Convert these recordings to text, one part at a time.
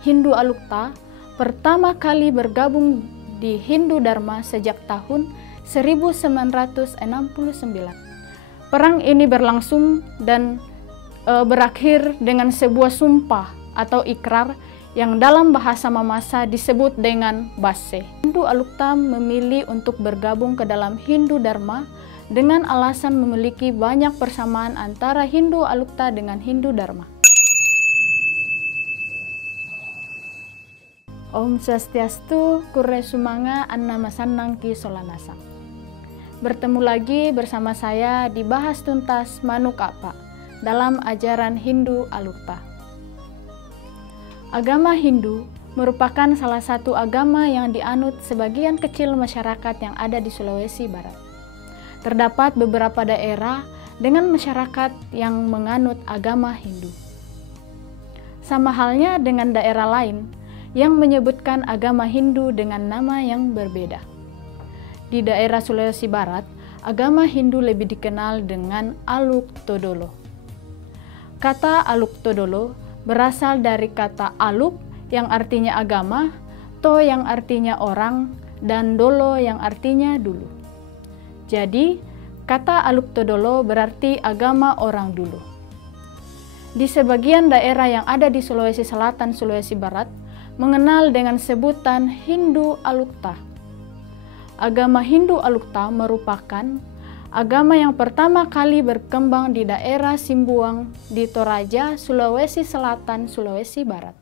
Hindu Alukta pertama kali bergabung di Hindu Dharma sejak tahun 1969. Perang ini berlangsung dan berakhir dengan sebuah sumpah atau ikrar yang dalam bahasa Mamasa disebut dengan Basse. Hindu Alukta memilih untuk bergabung ke dalam Hindu Dharma dengan alasan memiliki banyak persamaan antara Hindu Alukta dengan Hindu Dharma. Om Swastiastu, Kurre Sumanga, Annama Sannang Ki Solanasa. Bertemu lagi bersama saya di Bahas Tuntas Manuk Apa dalam ajaran Hindu Alukta. Agama Hindu merupakan salah satu agama yang dianut sebagian kecil masyarakat yang ada di Sulawesi Barat. Terdapat beberapa daerah dengan masyarakat yang menganut agama Hindu. Sama halnya dengan daerah lain yang menyebutkan agama Hindu dengan nama yang berbeda. Di daerah Sulawesi Barat, agama Hindu lebih dikenal dengan Aluk Todolo. Kata Aluk Todolo berasal dari kata aluk yang artinya agama, to yang artinya orang, dan dolo yang artinya dulu. Jadi, kata Aluk Todolo berarti agama orang dulu. Di sebagian daerah yang ada di Sulawesi Selatan, Sulawesi Barat, mengenal dengan sebutan Hindu Alukta. Agama Hindu Alukta merupakan agama yang pertama kali berkembang di daerah Simbuang di Toraja, Sulawesi Selatan, Sulawesi Barat.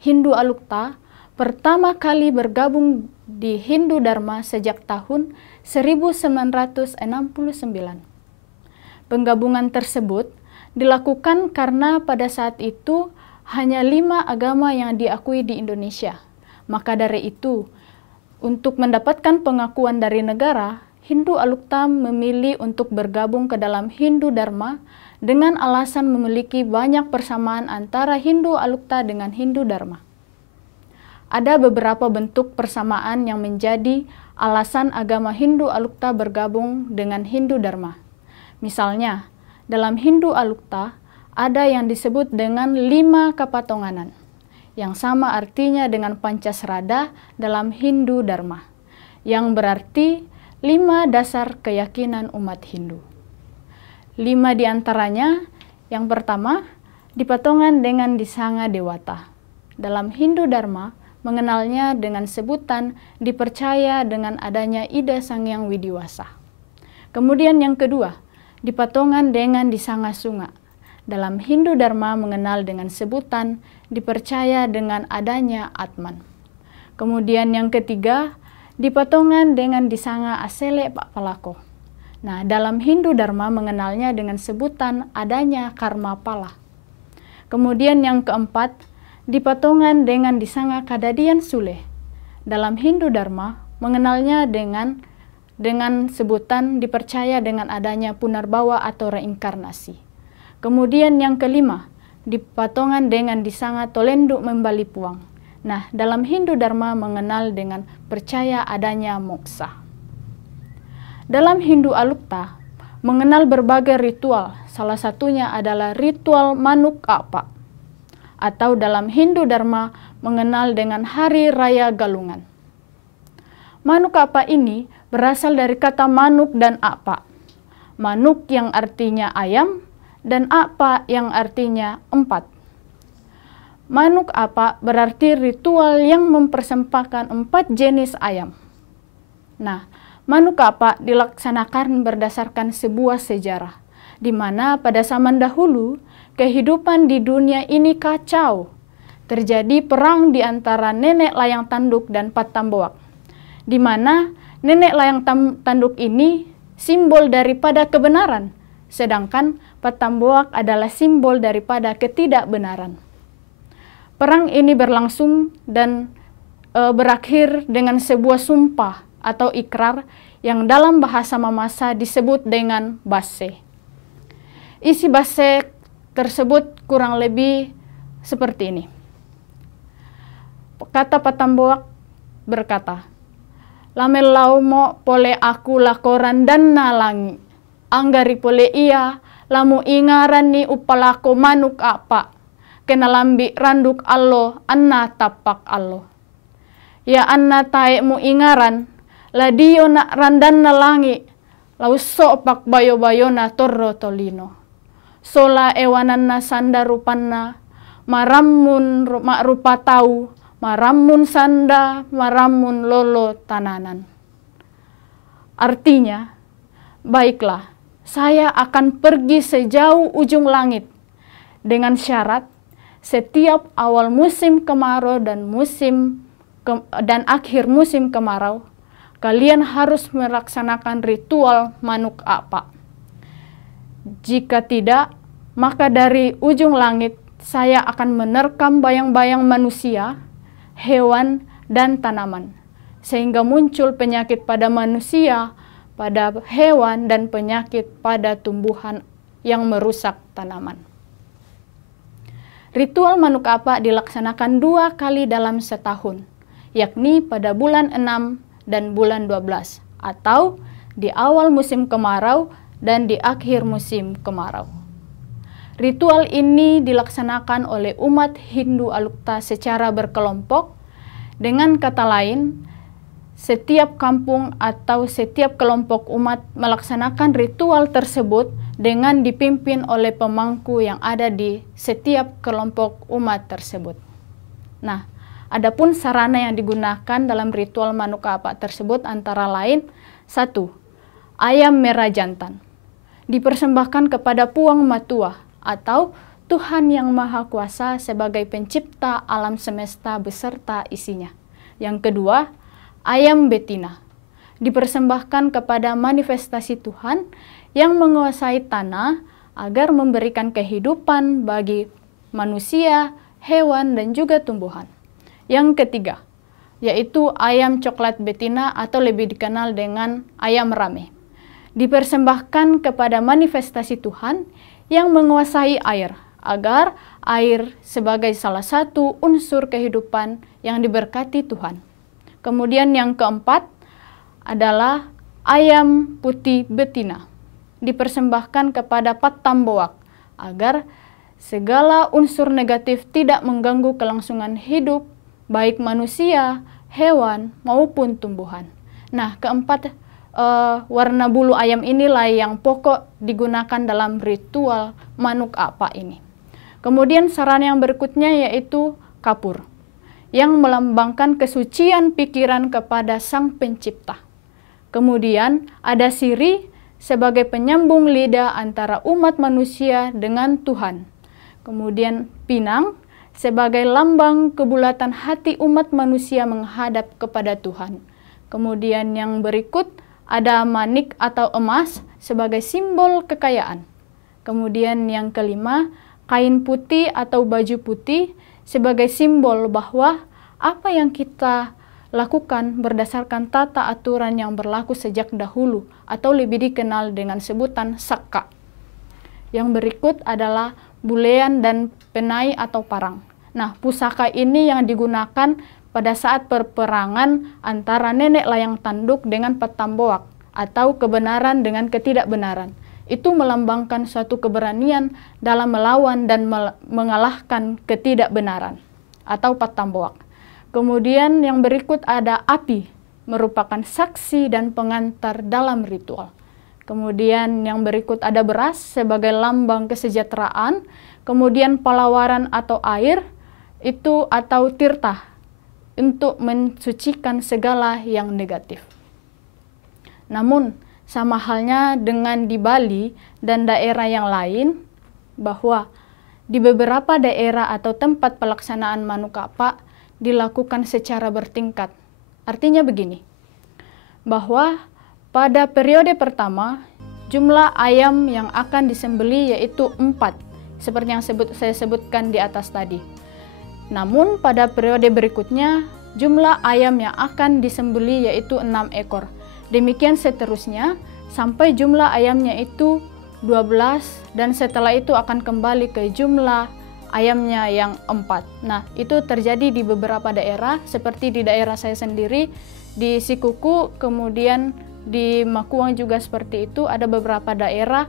Hindu Alukta pertama kali bergabung di Hindu Dharma sejak tahun 1969. Penggabungan tersebut dilakukan karena pada saat itu hanya 5 agama yang diakui di Indonesia. Maka dari itu, untuk mendapatkan pengakuan dari negara, Hindu Alukta memilih untuk bergabung ke dalam Hindu Dharma dengan alasan memiliki banyak persamaan antara Hindu Alukta dengan Hindu Dharma. Ada beberapa bentuk persamaan yang menjadi alasan agama Hindu Alukta bergabung dengan Hindu Dharma. Misalnya, dalam Hindu Alukta ada yang disebut dengan 5 kapatonganan, yang sama artinya dengan Pancasrada dalam Hindu Dharma, yang berarti 5 dasar keyakinan umat Hindu. 5 diantaranya, yang pertama, dipatongan dengan disanga dewata. Dalam Hindu Dharma, mengenalnya dengan sebutan dipercaya dengan adanya Ida Sangyang Widiwasa. Kemudian yang kedua, dipatongan dengan disanga sunga. Dalam Hindu Dharma mengenal dengan sebutan dipercaya dengan adanya Atman. Kemudian yang ketiga, dipatongan dengan disanga asele pak palako. Nah, dalam Hindu Dharma mengenalnya dengan sebutan adanya karma pala. Kemudian yang keempat, dipatongan dengan disanga kadadian sule. Dalam Hindu Dharma mengenalnya dengan sebutan dipercaya dengan adanya punarbawa atau reinkarnasi. Kemudian yang kelima, dipatongan dengan disanga tolenduk membali puang. Nah, dalam Hindu Dharma mengenal dengan percaya adanya moksa. Dalam Hindu Alukta mengenal berbagai ritual, salah satunya adalah ritual Manuk Apa, atau dalam Hindu Dharma mengenal dengan Hari Raya Galungan. Manuk Apa ini berasal dari kata manuk dan apa. Manuk yang artinya ayam dan apa yang artinya 4. Manuk Apa berarti ritual yang mempersembahkan 4 jenis ayam. Nah, Manuk Apa dilaksanakan berdasarkan sebuah sejarah, di mana pada zaman dahulu kehidupan di dunia ini kacau. Terjadi perang di antara nenek layang tanduk dan Patamboak, di mana nenek layang tanduk ini simbol daripada kebenaran, sedangkan Patamboak adalah simbol daripada ketidakbenaran. Perang ini berlangsung dan berakhir dengan sebuah sumpah atau ikrar yang dalam bahasa Mamasa disebut dengan Basse. Isi Basse tersebut kurang lebih seperti ini. Kata Patamboak berkata, "Lamelau mo pole aku lakoran dan nalangi, anggari pole ia lamu ingaran ni upalako manuk apa, kenalambi randuk allo anna tapak allo. Ya anna taekmu ingaran, ladio na randan na langi, lau sopak bayo-bayo na torro tolino. Sola ewanan na sanda rupanna, maramun mak rupa tau, maramun sanda, maramun lolo tananan. Artinya, baiklah, saya akan pergi sejauh ujung langit, dengan syarat setiap awal musim kemarau dan akhir musim kemarau, kalian harus melaksanakan ritual manuk apa. Jika tidak, maka dari ujung langit saya akan menerkam bayang-bayang manusia, hewan, dan tanaman, sehingga muncul penyakit pada manusia, pada hewan, dan penyakit pada tumbuhan yang merusak tanaman. Ritual manuk apa dilaksanakan 2 kali dalam setahun, yakni pada bulan 6 dan bulan 12, atau di awal musim kemarau dan di akhir musim kemarau. Ritual ini dilaksanakan oleh umat Hindu Alukta secara berkelompok. Dengan kata lain, setiap kampung atau setiap kelompok umat melaksanakan ritual tersebut dengan dipimpin oleh pemangku yang ada di setiap kelompok umat tersebut. Nah, adapun sarana yang digunakan dalam ritual manuk apa tersebut antara lain: 1. Ayam merah jantan dipersembahkan kepada Puang Matua atau Tuhan Yang Maha Kuasa sebagai pencipta alam semesta beserta isinya. Yang kedua, ayam betina dipersembahkan kepada manifestasi Tuhan yang menguasai tanah agar memberikan kehidupan bagi manusia, hewan, dan juga tumbuhan. Yang ketiga, yaitu ayam coklat betina atau lebih dikenal dengan ayam rame, dipersembahkan kepada manifestasi Tuhan yang menguasai air, agar air sebagai salah satu unsur kehidupan yang diberkati Tuhan. Kemudian yang keempat adalah ayam putih betina, dipersembahkan kepada Patamboak, agar segala unsur negatif tidak mengganggu kelangsungan hidup, baik manusia, hewan, maupun tumbuhan. Nah, keempat warna bulu ayam inilah yang pokok digunakan dalam ritual manuk apa ini. Kemudian sarana yang berikutnya yaitu kapur, yang melambangkan kesucian pikiran kepada Sang Pencipta. Kemudian ada siri sebagai penyambung lidah antara umat manusia dengan Tuhan. Kemudian pinang sebagai lambang kebulatan hati umat manusia menghadap kepada Tuhan. Kemudian yang berikut ada manik atau emas sebagai simbol kekayaan. Kemudian yang kelima, kain putih atau baju putih sebagai simbol bahwa apa yang kita lakukan berdasarkan tata aturan yang berlaku sejak dahulu atau lebih dikenal dengan sebutan sakka. Yang berikut adalah bulean dan penai atau parang. Nah, pusaka ini yang digunakan pada saat perperangan antara nenek layang tanduk dengan Patamboak atau kebenaran dengan ketidakbenaran. Itu melambangkan suatu keberanian dalam melawan dan mengalahkan ketidakbenaran atau Patamboak. Kemudian yang berikut ada api, merupakan saksi dan pengantar dalam ritual. Kemudian yang berikut ada beras sebagai lambang kesejahteraan. Kemudian palawaran atau air itu atau tirta untuk mensucikan segala yang negatif. Namun sama halnya dengan di Bali dan daerah yang lain, bahwa di beberapa daerah atau tempat pelaksanaan manuk apa dilakukan secara bertingkat. Artinya begini, bahwa pada periode pertama jumlah ayam yang akan disembelih yaitu 4, seperti yang saya sebutkan di atas tadi. Namun pada periode berikutnya jumlah ayam yang akan disembelih yaitu 6 ekor. Demikian seterusnya sampai jumlah ayamnya itu 12 dan setelah itu akan kembali ke jumlah ayamnya yang 4. Nah, itu terjadi di beberapa daerah seperti di daerah saya sendiri di Sikuku, kemudian di Makuang juga seperti itu. Ada beberapa daerah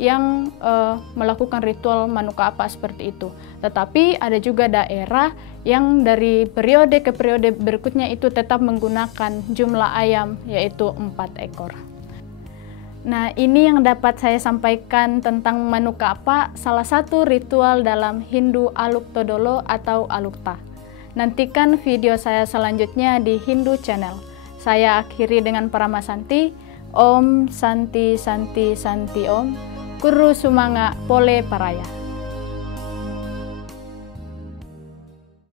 yang melakukan ritual Manukapa seperti itu. Tetapi ada juga daerah yang dari periode ke periode berikutnya itu tetap menggunakan jumlah ayam, yaitu 4 ekor. Nah, ini yang dapat saya sampaikan tentang Manukapa, salah satu ritual dalam Hindu Aluk Todolo atau Alukta. Nantikan video saya selanjutnya di Hindu Channel. Saya akhiri dengan Paramasanti. Om Santi Santi Santi Om. Kuru Sumanga Pole Paraya.